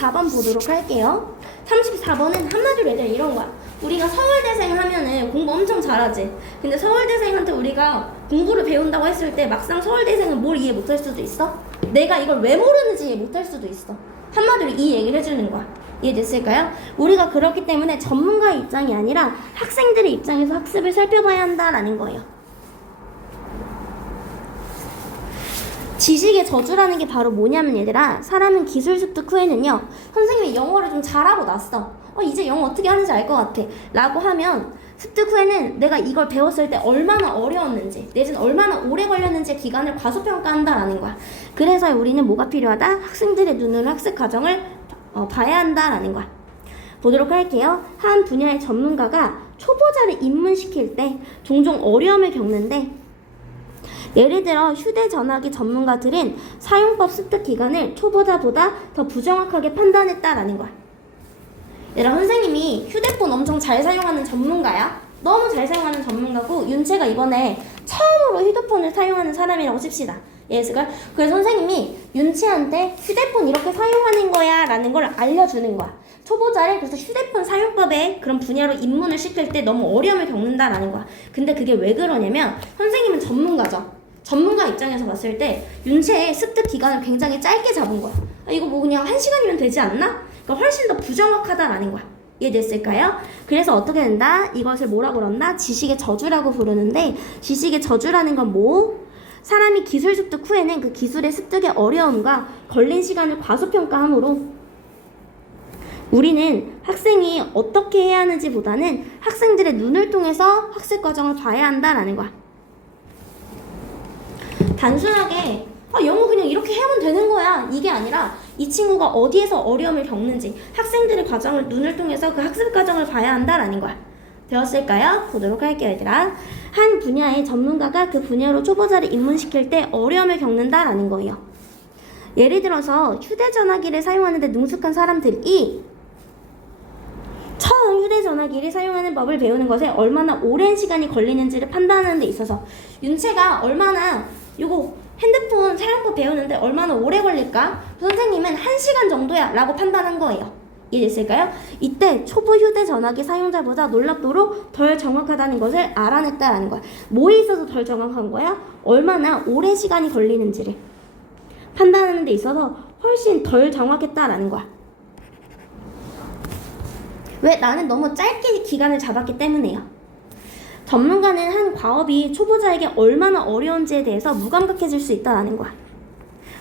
34번 보도록 할게요. 34번은 한마디로 얘들아 이런 거야. 우리가 서울대생 하면은 공부 엄청 잘하지. 근데 서울대생한테 우리가 공부를 배운다고 했을 때 막상 서울대생은 뭘 이해 못할 수도 있어? 내가 이걸 왜 모르는지 이해 못할 수도 있어. 한마디로 이 얘기를 해주는 거야. 이해됐을까요? 우리가 그렇기 때문에 전문가의 입장이 아니라 학생들의 입장에서 학습을 살펴봐야 한다라는 거예요. 지식의 저주라는 게 바로 뭐냐면 얘들아 사람은 기술 습득 후에는요 선생님이 영어를 좀 잘하고 났어. 어 이제 영어 어떻게 하는지 알 것 같아. 라고 하면 습득 후에는 내가 이걸 배웠을 때 얼마나 어려웠는지 내지는 얼마나 오래 걸렸는지 기간을 과소평가한다라는 거야. 그래서 우리는 뭐가 필요하다? 학생들의 눈으로 학습 과정을 어, 봐야 한다라는 거야. 보도록 할게요. 한 분야의 전문가가 초보자를 입문시킬 때 종종 어려움을 겪는데 예를 들어 휴대전화기 전문가들은 사용법 습득 기간을 초보자보다 더 부정확하게 판단했다라는 거야. 얘들아 선생님이 휴대폰 엄청 잘 사용하는 전문가야. 너무 잘 사용하는 전문가고 윤채가 이번에 처음으로 휴대폰을 사용하는 사람이라고 칩시다. 예스가 그래서 선생님이 윤채한테 휴대폰 이렇게 사용하는 거야 라는 걸 알려주는 거야. 초보자를 그래서 휴대폰 사용법에 그런 분야로 입문을 시킬 때 너무 어려움을 겪는다라는 거야. 근데 그게 왜 그러냐면 선생님은 전문가죠. 전문가 입장에서 봤을 때 윤채의 습득 기간을 굉장히 짧게 잡은 거야. 아, 이거 뭐 그냥 한 시간이면 되지 않나? 그러니까 훨씬 더 부정확하다라는 거야. 이해됐을까요? 그래서 어떻게 된다? 이것을 뭐라고 그런다? 지식의 저주라고 부르는데 지식의 저주라는 건 뭐? 사람이 기술 습득 후에는 그 기술의 습득의 어려움과 걸린 시간을 과소평가하므로 우리는 학생이 어떻게 해야 하는지 보다는 학생들의 눈을 통해서 학습 과정을 봐야 한다라는 거야. 단순하게 아, 영어 그냥 이렇게 하면 되는 거야. 이게 아니라 이 친구가 어디에서 어려움을 겪는지 학생들의 과정을 눈을 통해서 그 학습 과정을 봐야 한다라는 거야. 되었을까요? 보도록 할게요, 얘들아. 한 분야의 전문가가 그 분야로 초보자를 입문시킬 때 어려움을 겪는다라는 거예요. 예를 들어서 휴대전화기를 사용하는데 능숙한 사람들이 처음 휴대전화기를 사용하는 법을 배우는 것에 얼마나 오랜 시간이 걸리는지를 판단하는 데 있어서 윤채가 얼마나 요거 핸드폰 사용법 배우는데 얼마나 오래 걸릴까? 선생님은 1시간 정도야 라고 판단한 거예요. 이해됐을까요? 이때 초보 휴대전화기 사용자보다 놀랍도록 덜 정확하다는 것을 알아냈다라는 거야. 뭐에 있어서 덜 정확한 거야? 얼마나 오랜 시간이 걸리는지를 판단하는 데 있어서 훨씬 덜 정확했다라는 거야. 왜? 나는 너무 짧게 기간을 잡았기 때문에요. 전문가는 한 과업이 초보자에게 얼마나 어려운지에 대해서 무감각해질 수 있다는 거야.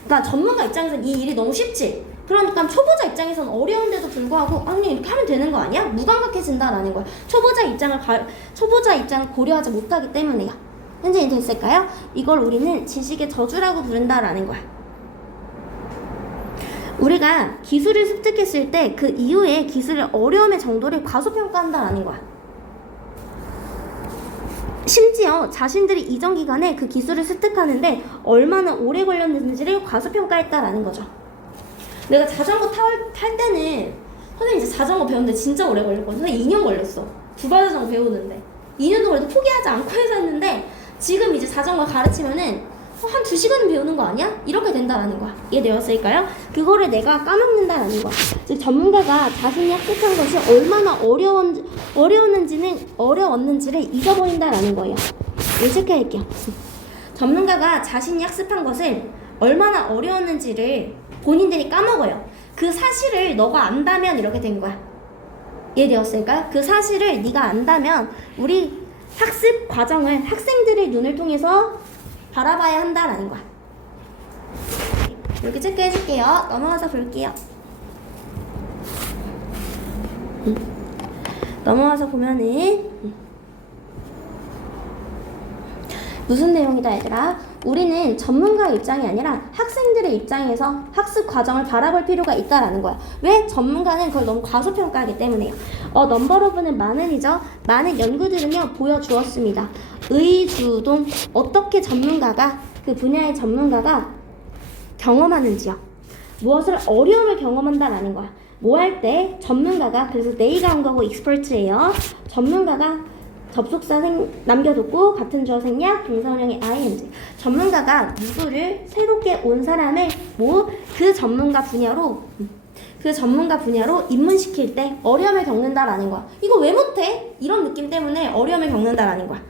그러니까 전문가 입장에서는 이 일이 너무 쉽지. 그러니까 초보자 입장에서는 어려운데도 불구하고 아니 이렇게 하면 되는 거 아니야? 무감각해진다라는 거야. 초보자 입장을 가, 초보자 입장을 고려하지 못하기 때문에요. 현재 됐을까요? 이걸 우리는 지식의 저주라고 부른다라는 거야. 우리가 기술을 습득했을 때 그 이후에 기술의 어려움의 정도를 과소평가한다라는 거야. 심지어 자신들이 이전 기간에 그 기술을 습득하는데 얼마나 오래 걸렸는지를 과소평가했다라는 거죠. 내가 자전거 탈, 탈 때는 선생님 이제 자전거 배우는데 진짜 오래 걸렸거든. 선생님 2년 걸렸어. 두발 자전거 배우는데. 2년 동안 포기하지 않고 해서 했는데 지금 이제 자전거 가르치면은 어, 한 2시간은 배우는 거 아니야? 이렇게 된다라는 거야. 이해되었을까요? 그거를 내가 까먹는다라는 거야. 즉 전문가가 자신이 학습한 것이 얼마나 어려운 어려웠는지는 어려웠는지를 잊어버린다라는 거예요. 이거 체크할게요. 전문가가 자신이 학습한 것을 얼마나 어려웠는지를 본인들이 까먹어요. 그 사실을 너가 안다면 이렇게 된 거야. 이해되었을까요? 그 사실을 네가 안다면 우리 학습 과정을 학생들의 눈을 통해서 바라봐야 한다라는 거야. 이렇게 체크해 줄게요. 넘어가서 볼게요. 음. 넘어가서 보면은 음. 무슨 내용이다 얘들아? 우리는 전문가 입장이 아니라 학생들의 입장에서 학습 과정을 바라볼 필요가 있다라는 거야. 왜? 전문가는 그걸 너무 과소평가하기 때문에요. 어, 넘버러브는 많은이죠. 많은 연구들은요 보여주었습니다. 의주동 어떻게 전문가가 그 분야의 전문가가 경험하는지요. 무엇을 어려움을 경험한다라는 거야. 뭐 할 때 전문가가 그래서 네이가 온 거고 익스퍼트예요. 전문가가 접속사 생, 남겨뒀고 같은 주어 생략 동사원형의 ing 전문가가 누구를 새롭게 온 사람을 뭐그 전문가 분야로 그 전문가 분야로 입문시킬 때 어려움을 겪는다라는 거야. 이거 왜 못해? 이런 느낌 때문에 어려움을 겪는다라는 거야.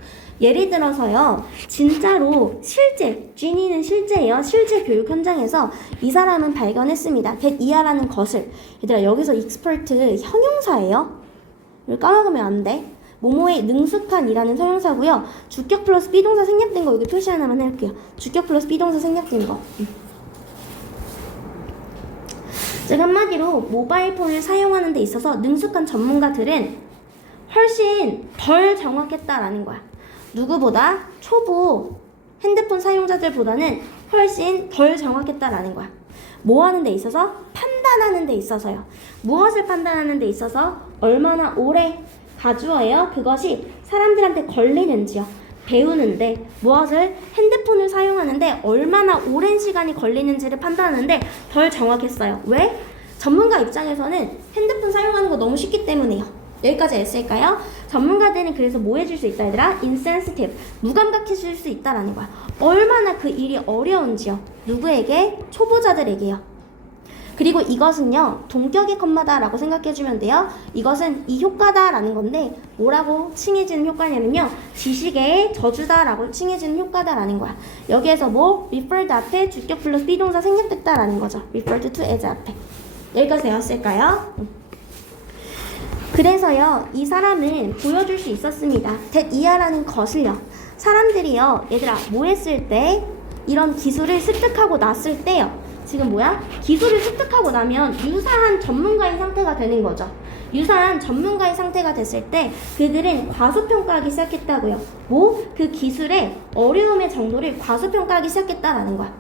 예를 들어서요, 진짜로 실제, 쥐니는 실제예요. 실제 교육 현장에서 이 사람은 발견했습니다. that 이하라는 것을. 얘들아, 여기서 익스퍼트 형용사예요. 이걸 까먹으면 안 돼. 모모의 능숙한이라는 형용사고요. 주격 플러스 비동사 생략된 거 여기 표시 하나만 해볼게요. 주격 플러스 비동사 생략된 거. 음. 즉 한마디로 모바일 폰을 사용하는 데 있어서 능숙한 전문가들은 훨씬 덜 정확했다라는 거야. 누구보다 초보 핸드폰 사용자들보다는 훨씬 덜 정확했다라는 거야. 뭐 하는 데 있어서? 판단하는 데 있어서요. 무엇을 판단하는 데 있어서 얼마나 오래 가주어예요. 그것이 사람들한테 걸리는지요. 배우는데 무엇을 핸드폰을 사용하는데 얼마나 오랜 시간이 걸리는지를 판단하는데 덜 정확했어요. 왜? 전문가 입장에서는 핸드폰 사용하는 거 너무 쉽기 때문에요. 여기까지 했을까요? 전문가들은 그래서 뭐 해줄 수 있다 얘들아? insensitive 무감각해줄 수 있다라는 거야. 얼마나 그 일이 어려운지요. 누구에게? 초보자들에게요. 그리고 이것은요 동격의 컴마다라고 생각해주면 돼요. 이것은 이 효과다라는 건데 뭐라고 칭해지는 효과냐면요 지식의 저주다라고 칭해지는 효과다라는 거야. 여기에서 뭐 referred 앞에 주격 플러스 비동사 생략됐다라는 거죠. referred to as 앞에 여기까지 되었을까요? 음. 그래서요 이 사람은 보여줄 수 있었습니다. that 이하라는 것을요 사람들이요 얘들아 뭐 했을 때 이런 기술을 습득하고 났을 때요 지금 뭐야? 기술을 습득하고 나면 유사한 전문가의 상태가 되는 거죠. 유사한 전문가의 상태가 됐을 때 그들은 과소평가하기 시작했다고요. 뭐? 그 기술의 어려움의 정도를 과소평가하기 시작했다라는 거야.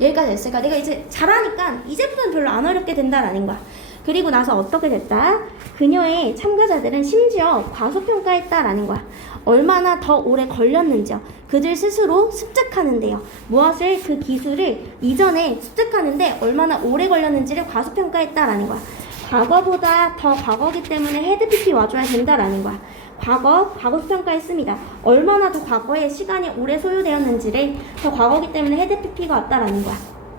여기까지 됐을까? 내가 이제 잘하니까 이제부터는 별로 안 어렵게 된다라는 거야. 그리고 나서 어떻게 됐다? 그녀의 참가자들은 심지어 과소평가했다라는 거야. 얼마나 더 오래 걸렸는지요. 그들 스스로 습득하는데요. 무엇을 그 기술을 이전에 습득하는데 얼마나 오래 걸렸는지를 과소평가했다라는 거야. 과거보다 더 과거기 때문에 헤드 PP 와줘야 된다라는 거야. 과거, 과거평가했습니다. 얼마나 더 과거에 시간이 오래 소요되었는지를 더 과거기 때문에 헤드 PP가 왔다라는 거야.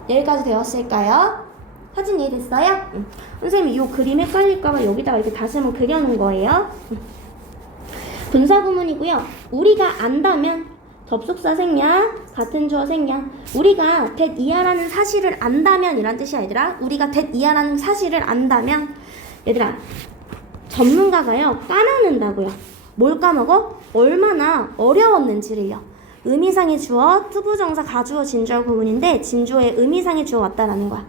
여기까지 되었을까요? 사진 이해됐어요? 응. 선생님이 이 그림 헷갈릴까봐 여기다가 이렇게 다시 한번 그려놓은 거예요. 응. 분사 구문이고요. 우리가 안다면 접속사 생략, 같은 주어 생략. 우리가 that 이하라는 사실을 안다면 이란 뜻이야 얘들아. 우리가 that 이하라는 사실을 안다면 얘들아 전문가가요 까먹는다고요. 뭘 까먹어? 얼마나 어려웠는지를요. 의미상의 주어, 투부정사, 가주어, 진주어 구문인데 진주어의 의미상의 주어 왔다라는 거야.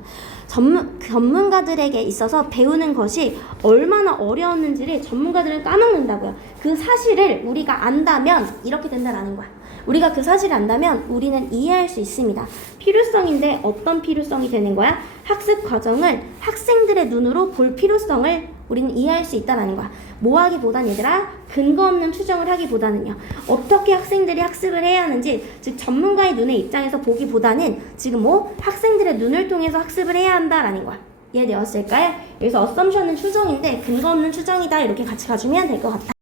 전문, 전문가들에게 있어서 배우는 것이 얼마나 어려웠는지를 전문가들은 까먹는다고요. 그 사실을 우리가 안다면 이렇게 된다라는 거야. 우리가 그 사실을 안다면 우리는 이해할 수 있습니다. 필요성인데 어떤 필요성이 되는 거야? 학습 과정을 학생들의 눈으로 볼 필요성을 우리는 이해할 수 있다는 거야. 뭐 하기보단 얘들아 근거 없는 추정을 하기보다는요. 어떻게 학생들이 학습을 해야 하는지 즉 전문가의 눈의 입장에서 보기보다는 지금 뭐 학생들의 눈을 통해서 학습을 해야 한다라는 거야. 이해되었을까요? 여기서 assumption은 추정인데 근거 없는 추정이다 이렇게 같이 가주면 될 것 같아.